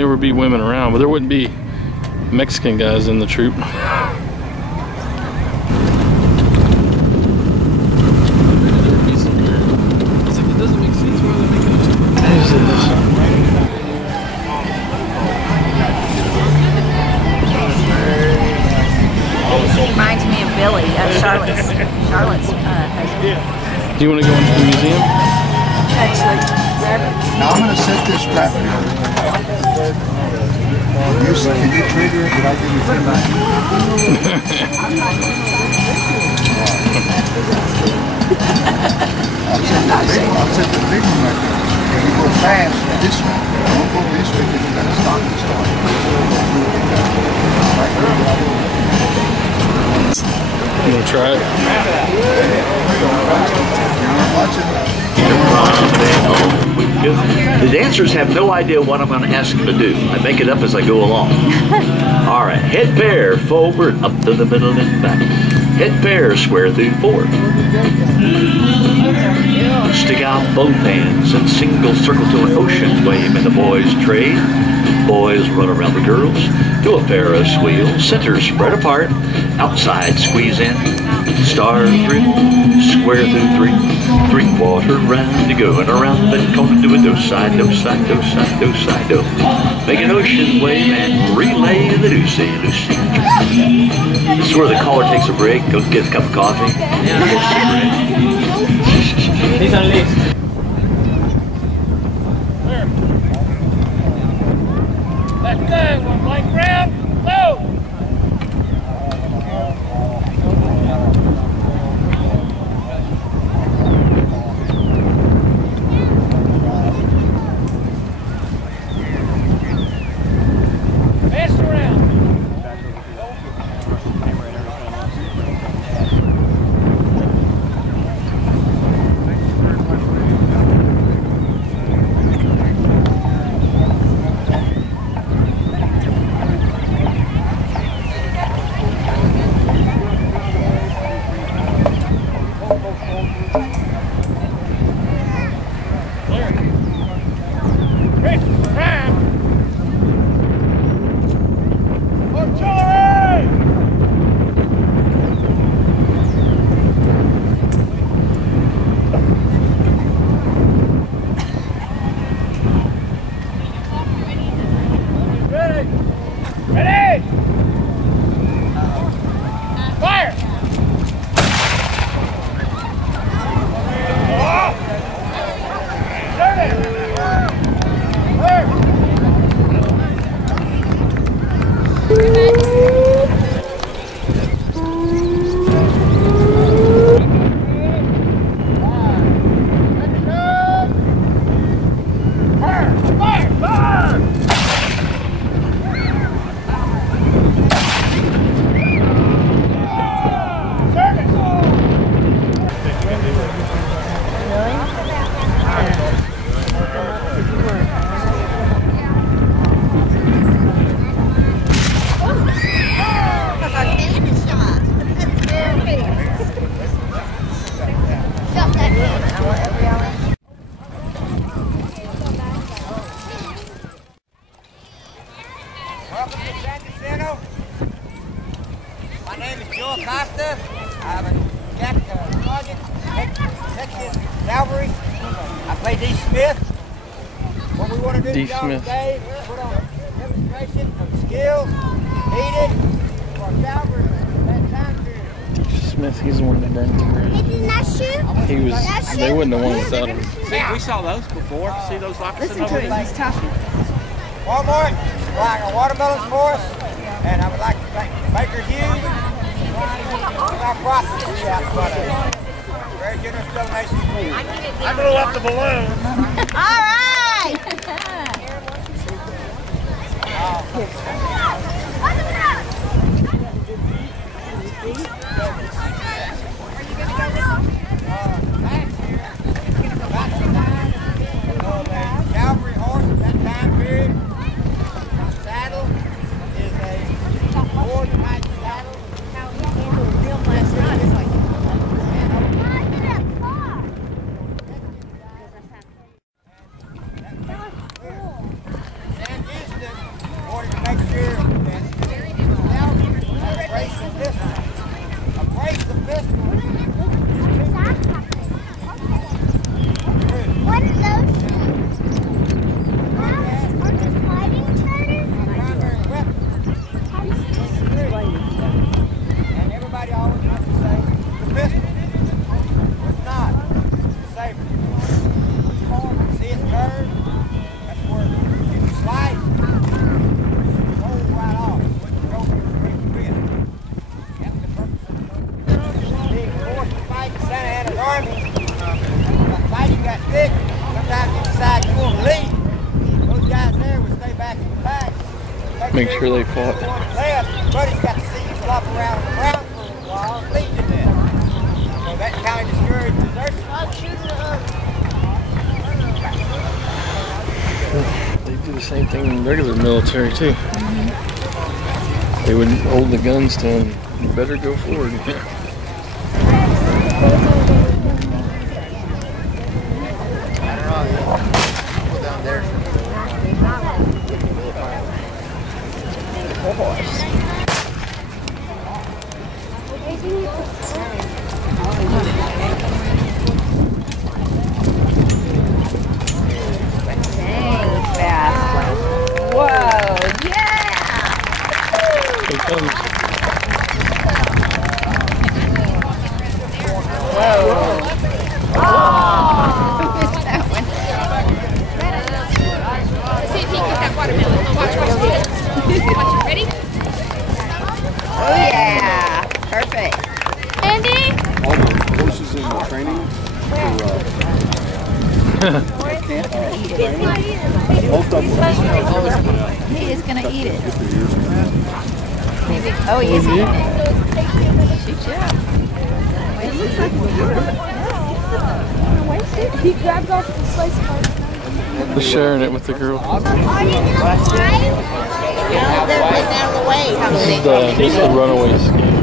there would be women around, but there wouldn't be Mexican guys in the troop. Reminds me of Billy, Charlotte's husband. Do you want to go into the museum? Actually, now I'm going to set this trap here. Can you trigger it? Did I give you feedback? I'll set the big one right there. If you go fast this way, don't go this way because you got to stop and start. You want to try it? The dancers have no idea what I'm going to ask them to do. I make it up as I go along. All right, head pair, forward, up to the middle and back. Head pair, square through four. Stick out both hands and single circle to an ocean wave in the boys' trade. Boys run around the girls, do a Ferris wheel, center spread apart, outside squeeze in, star through, square through three, three-quarter round to go, and around the corner do a do side, do side, do side, do side, do. Make an ocean wave and relay the Lucy. This is where the caller takes a break, goes get a cup of coffee. He's on list. Let's go, one blank round, go! Welcome to Jacinto. My name is Joe Acosta. I'm a sergeant, Texas Cavalry. I play D. Smith. What we want to do today is put on a demonstration of skills needed for our cavalry at that time period. Smith, he's the one that burned the bridge. He was, they wouldn't have won without him. See, we saw those before. See those like listen to him, he's talking. Walmart, flying our watermelons for us, and I would like to thank Baker Hughes and our property out in front of us. Very generous donation. I blew up the balloon. All right! Cavalry horse at that time period. My saddle is a board type saddle. And Houston pistol. Appraise the pistol. What are those things? Are they fighting charters? Primary weapon. And everybody always wants to say the pistol. It's not. It's the saber. See it curved? That's where if you slice, it rolls right off. It wouldn't go with the great wrist. That's the purpose of the big force to fight the Santa Anna's army. That fighting got thick. Sometimes you decide you want to leave. Those guys there would stay back in the back. Make sure they fought. Left, buddy's got to see you flop around on the ground for a little while and lead to death. So that kind of discouraged desertion. They do the same thing in regular military too. They would hold the guns to them. You better go forward. Down there. Here it comes. Ready? Oh yeah, perfect. Andy? All the horses in the training most of them. He is gonna eat it. Maybe. Oh, he is eating it. Shoot you up. He grabbed off the slice part. They're sharing it with the girl. Are you gonna fly? This is the runaway escape.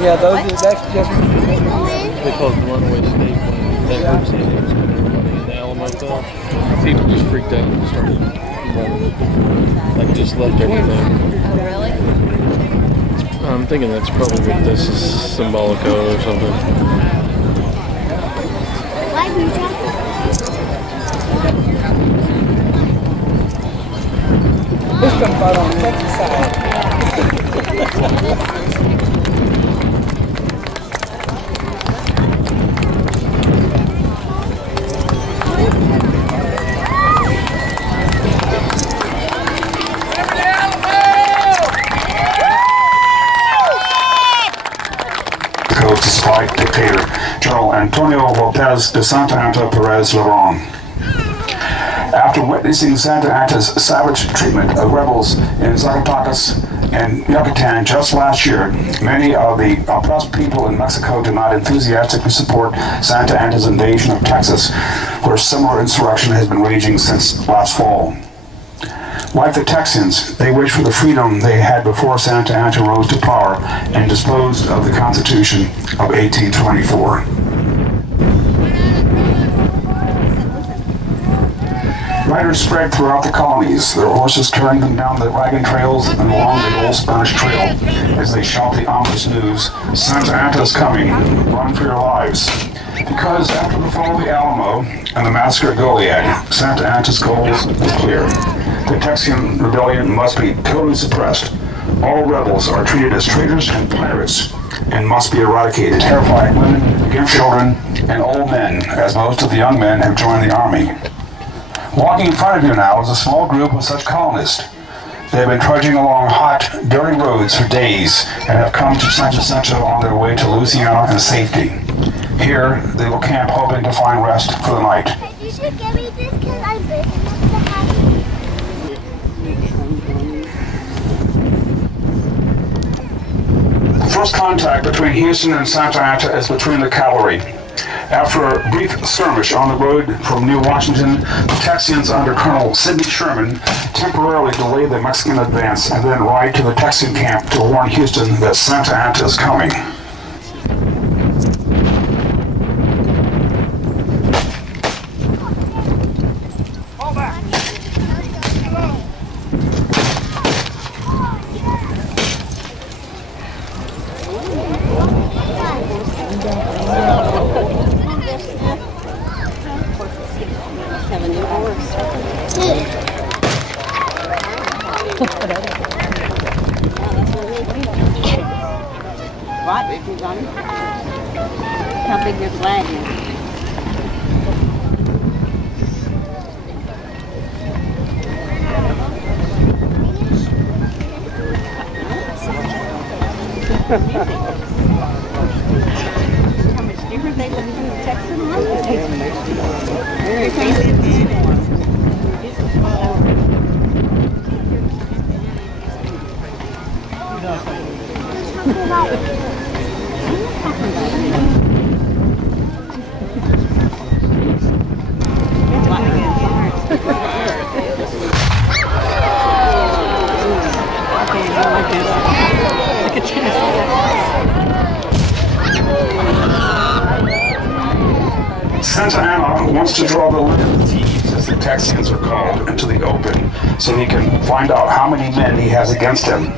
Yeah, that's just... They call it the runaway escape when that hurricane was everybody in the Alamo fell. People just freaked out and started running. Like just left everything. Oh, really? I'm thinking that's probably what this is symbolic of or something. This comes out on the Texas side. To supply dictator General Antonio Lopez de Santa Anna Perez Leron. After witnessing Santa Anna's savage treatment of rebels in Zacatecas and Yucatan just last year, many of the oppressed people in Mexico did not enthusiastically support Santa Anna's invasion of Texas, where similar insurrection has been raging since last fall. Like the Texans, they wished for the freedom they had before Santa Anna rose to power and disposed of the Constitution of 1824. Riders spread throughout the colonies, their horses carrying them down the wagon trails and along the old Spanish Trail as they shout the ominous news, Santa Anna's coming, run for your lives. Because after the fall of the Alamo and the massacre of Goliad, Santa Anna's goals was clear. The Texian rebellion must be totally suppressed. All rebels are treated as traitors and pirates and must be eradicated. Terrified women, against children, and old men, as most of the young men have joined the army. Walking in front of you now is a small group of such colonists. They have been trudging along hot, dirty roads for days and have come to San Jacinto on their way to Louisiana and safety. Here, they will camp hoping to find rest for the night. You should give me this because I'm big enough to have it. The first contact between Houston and Santa Anna is between the cavalry. After a brief skirmish on the road from New Washington, the Texians under Colonel Sidney Sherman temporarily delay the Mexican advance and then ride to the Texian camp to warn Houston that Santa Anna is coming. Right, she's on it. How big your flag is. How much different they live in Texas? Very fancy. Santa Anna wants to draw the line of thieves, as the Texians are called, into the open so he can find out how many men he has against him.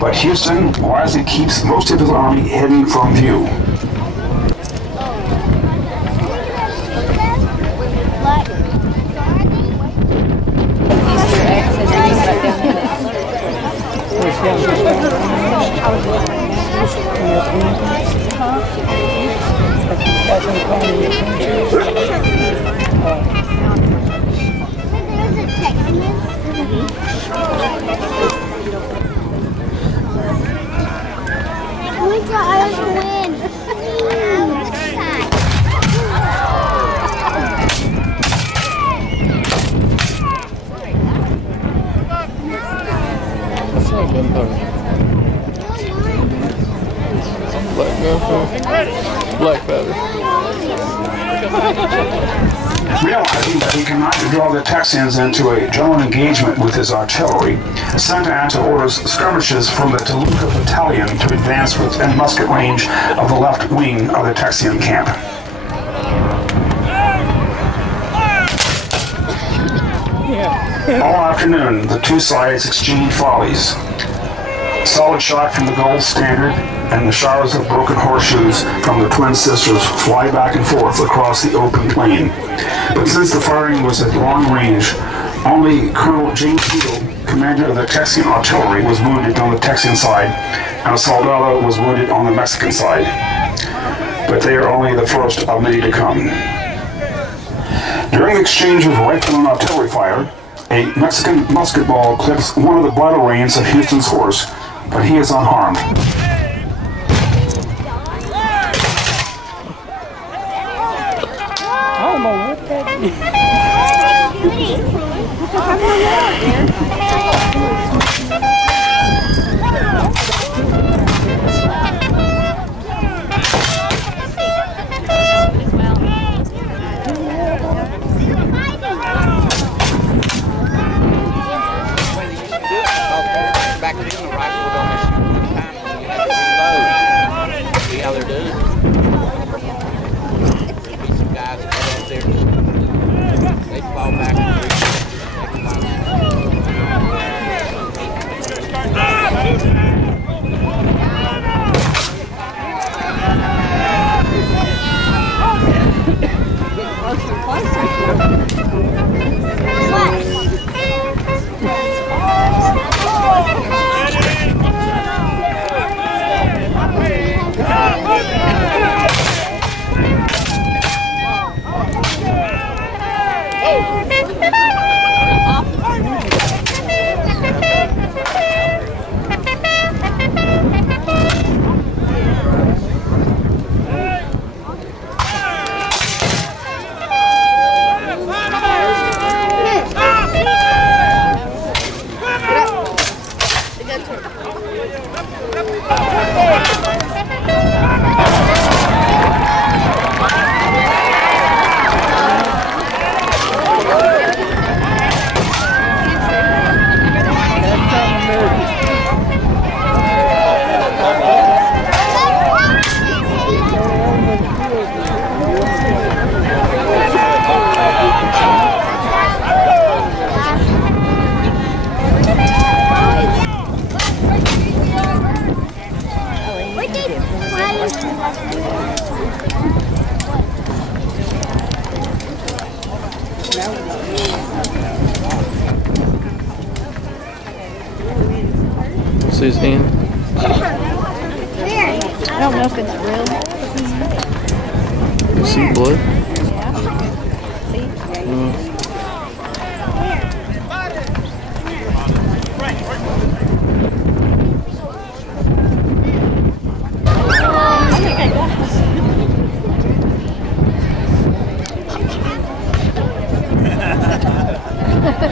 But Houston wisely keeps most of his army hidden from view. Black powder. Realizing that he cannot draw the Texians into a general engagement with his artillery, Santa Anna orders skirmishes from the Toluca Battalion to advance within musket range of the left wing of the Texian camp. All afternoon, the two sides exchange volleys. Solid shot from the gold standard and the showers of broken horseshoes from the twin sisters fly back and forth across the open plain. But since the firing was at long range, only Colonel James Hill, commander of the Texian artillery, was wounded on the Texian side, and a soldado was wounded on the Mexican side. But they are only the first of many to come. During the exchange of rifle and artillery fire, a Mexican musket ball clips one of the bridle reins of Houston's horse, but he is unharmed. I don't know what that is. Back to the rifle with on this one time when you have to reload. See how they're doing? There'll be some guys that go up there. They fall back and See his hand? There. I don't know if it's real. You see blood? Yeah. See?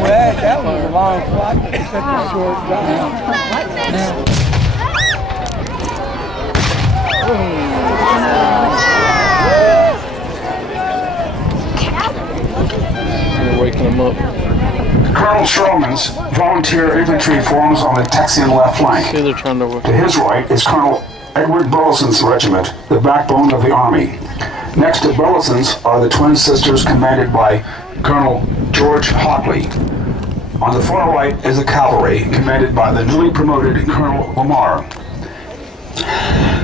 Well, that was a long flight. It's such a short drive. We're waking them up. Colonel Sherman's volunteer infantry forms on the Texian left flank. See, they're trying to work. To his right is Colonel Edward Burleson's regiment, the backbone of the army. Next to Burleson's are the twin sisters commanded by Colonel George Hotley. On the far right is the cavalry commanded by the newly promoted Colonel Lamar.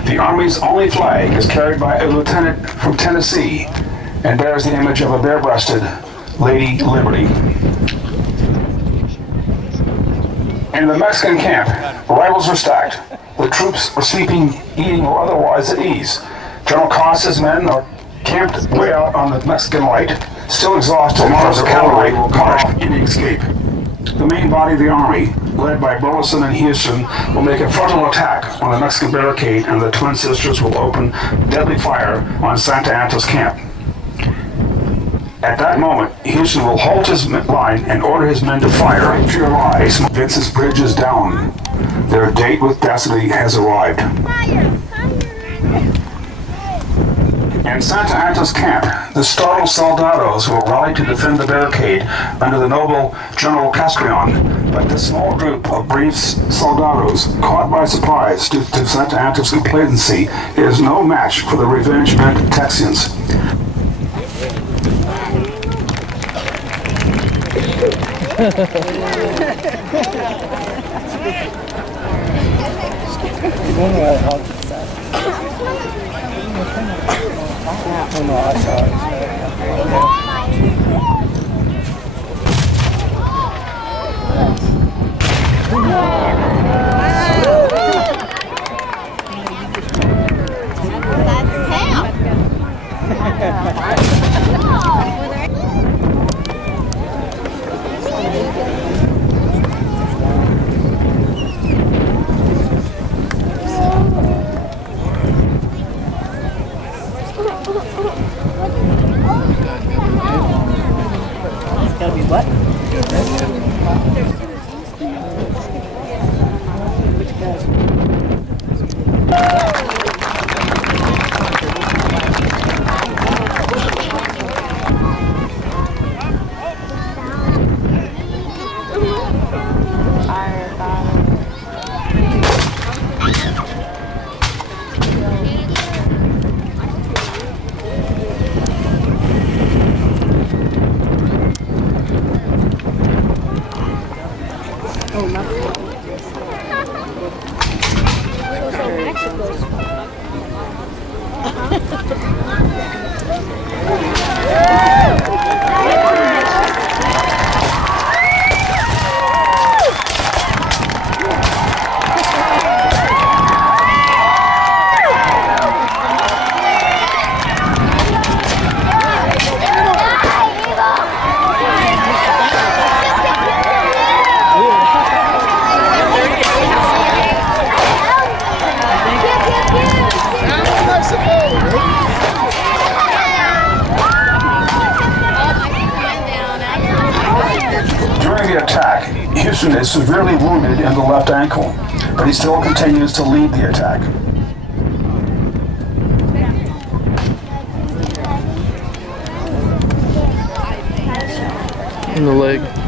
The Army's only flag is carried by a lieutenant from Tennessee and bears the image of a bare-breasted Lady Liberty. In the Mexican camp, rifles are stacked. The troops are sleeping, eating, or otherwise at ease. General Costa's men are camped way out on the Mexican right, still exhausted as the cavalry will cut off any escape. The main body of the army, led by Burleson and Houston, will make a frontal attack on the Mexican barricade, and the twin sisters will open deadly fire on Santa Anta's camp. At that moment, Houston will halt his line and order his men to fire. Fear lies. Vincent's bridge is down. Their date with destiny has arrived. In Santa Anta's camp, the startled soldados will rally to defend the barricade under the noble General Castrillon. But this small group of brave soldados, caught by surprise due to Santa Anta's complacency, is no match for the revenge-bent Texians. Oh no, I saw it. Gotta be what? Houston is severely wounded in the left ankle, but he still continues to lead the attack. In the leg.